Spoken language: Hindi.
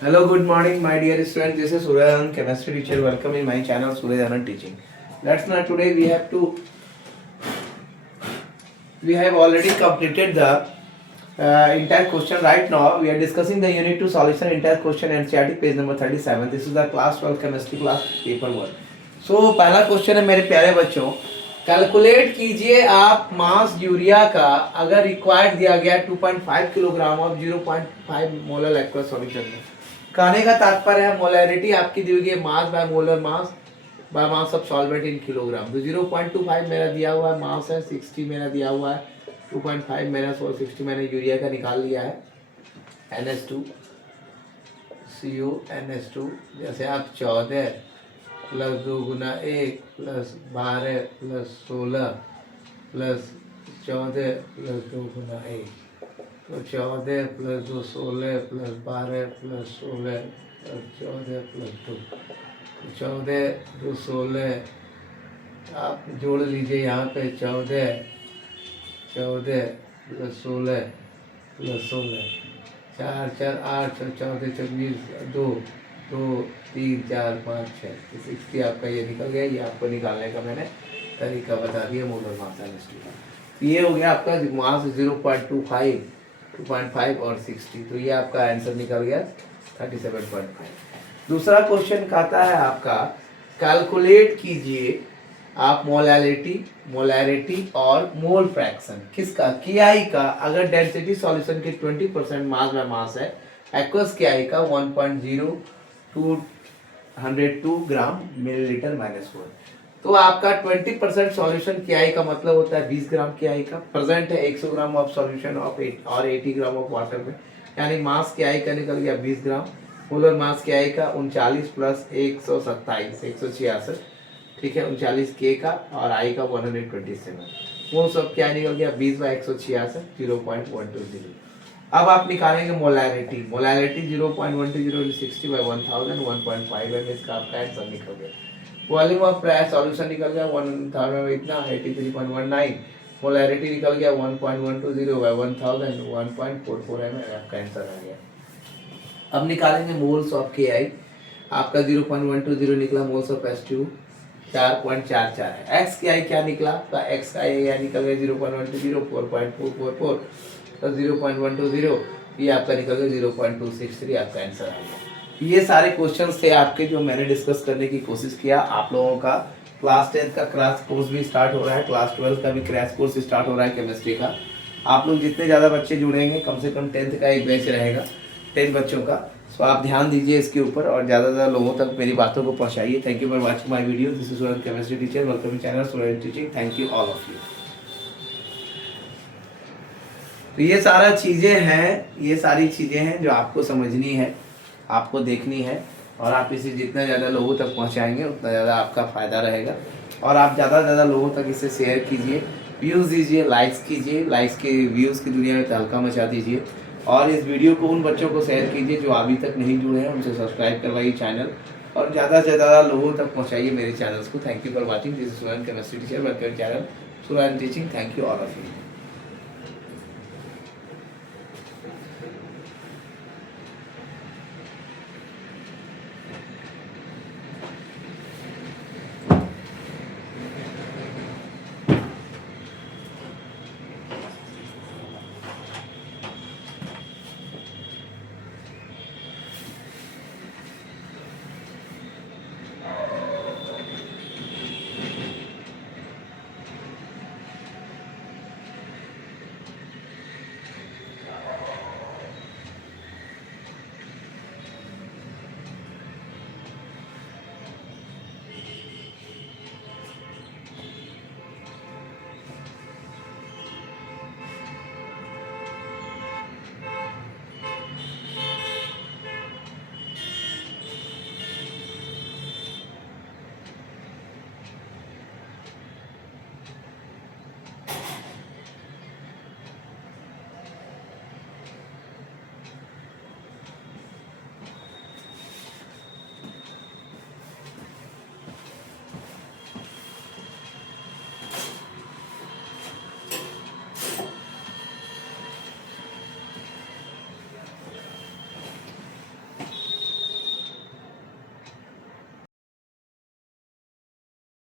Hello, good morning, my dear students. This is Surya Anand, chemistry teacher. Welcome in my channel, Surya Anand Teaching. Let's now today we have already completed the entire question. Right now we are discussing the unit 2 solution entire question NCERT page number 37. This is the class 12 chemistry class paper 1. So पहला क्वेश्चन है मेरे प्यारे बच्चों, कैलकुलेट कीजिए आप मास यूरिया का अगर रिक्वायर्ड दिया गया 2.5 kilogram of 0.5 molar aqueous solution में। कहने का तात्पर्य है मोलैरिटी आपकी दी हुई है mass by molar mass by mass of solvent in kilogram. तो 0.25 मेरा दिया हुआ है मास है, 60 मेरा दिया हुआ है, 2.5 मेरा 60 मैंने यूरिया का निकाल लिया है। NH2 CO NH2 जैसे आप 14 प्लस 2 गुना 1 प्लस 12 प्लस 16 प्लस 14 प्लस 2 गुना 1, तो 14 plus 2 16 plus 12 plus 16 plus 14 plus 2, 14 2 16 आप जोड़ लीजिए यहाँ पे 14 प्लस 16 प्लस 16, 4 4 8 14 24 2 2 3 4 5 6, 60 आपका ये निकल गया। ये आपको निकालने का मैंने तरीका बता दिया मोलर मास एनएच2 का। तो ये हो गया आपका मास 0.25 2.5 और 60, तो ये आपका आंसर निकल गया 37.5। दूसरा क्वेश्चन कहता है आपका कैलकुलेट कीजिए आप मोलैरिटी और मोल फ्रैक्शन किसका KI का अगर डेंसिटी सॉल्यूशन के 20% मास बाय मास है, एक्वस KI का 1.02 ग्राम मिलीलीटर -1। तो आपका 20% सॉल्यूशन KI का मतलब होता है 20 ग्राम KI का। प्रेजेंट है 100 ग्राम ऑफ सॉल्यूशन ऑफ और 80 ग्राम ऑफ वाटर में, यानी मास KI का निकल गया 20 ग्राम। मोलर मास KI का 39 प्लस 127 166, ठीक है, 39 K का और I का 127। मोल्स ऑफ KI निकल गया 20 बाई 166 0.120। अब आप निकालेंगे मोलैरिटी 0.120 60 बाई 1000 1.5 में इसका आपका आंसर निकल गया। वॉल्यूम ऑफ सॉल्यूशन निकल गया 1000 में इतना 83.19, मोलैरिटी निकल गया 1.120 बाई 1000 1.44 में आपका आंसर आ गया। अब निकालेंगे मोल्स ऑफ KI, आपका 0.120 निकला, मोल्स ऑफ H2 4.44 है। XKI क्या निकला, तो XKI निकल गया 0.120 4.444 तो 0.120, ये आपका निकल गया 0.263, आपका आंसर आ गया। ये सारे क्वेश्चंस थे आपके जो मैंने डिस्कस करने की कोशिश किया। आप लोगों का क्लास 10 का क्रैश कोर्स भी स्टार्ट हो रहा है, क्लास 12 का भी क्रैश कोर्स स्टार्ट हो रहा है केमिस्ट्री का। आप लोग जितने ज़्यादा बच्चे जुड़ेंगे, कम से कम 10th का एक बैच रहेगा 10 बच्चों का, तो आप ध्यान दीजिए इसके ऊपर और ज़्यादा से ज़्यादा लोगों तक मेरी बातों को पहुँचाइए। Thank you for watching my video. This is Suraj chemistry teacher, welcome channel Suraj teaching. Thank you all of you. तो ये सारी चीज़ें हैं जो आपको समझनी है, आपको देखनी है, और आप इसे जितना ज़्यादा लोगों तक पहुंचाएंगे उतना ज़्यादा आपका फ़ायदा रहेगा। और आप ज़्यादा से ज़्यादा लोगों तक इसे शेयर कीजिए, व्यूज़ दीजिए, लाइक्स कीजिए, लाइक्स के व्यूज़ की दुनिया में तहलका मचा दीजिए। और इस वीडियो को उन बच्चों को शेयर कीजिए जो अभी तक नहीं जुड़े हैं, उनसे सब्सक्राइब करवाइए चैनल, और ज़्यादा से ज़्यादा लोगों तक पहुँचाइए मेरे चैनल्स को। Thank you for watching. This is Suraj chemistry teacher, welcome channel Suraj teaching. Thank you all of you.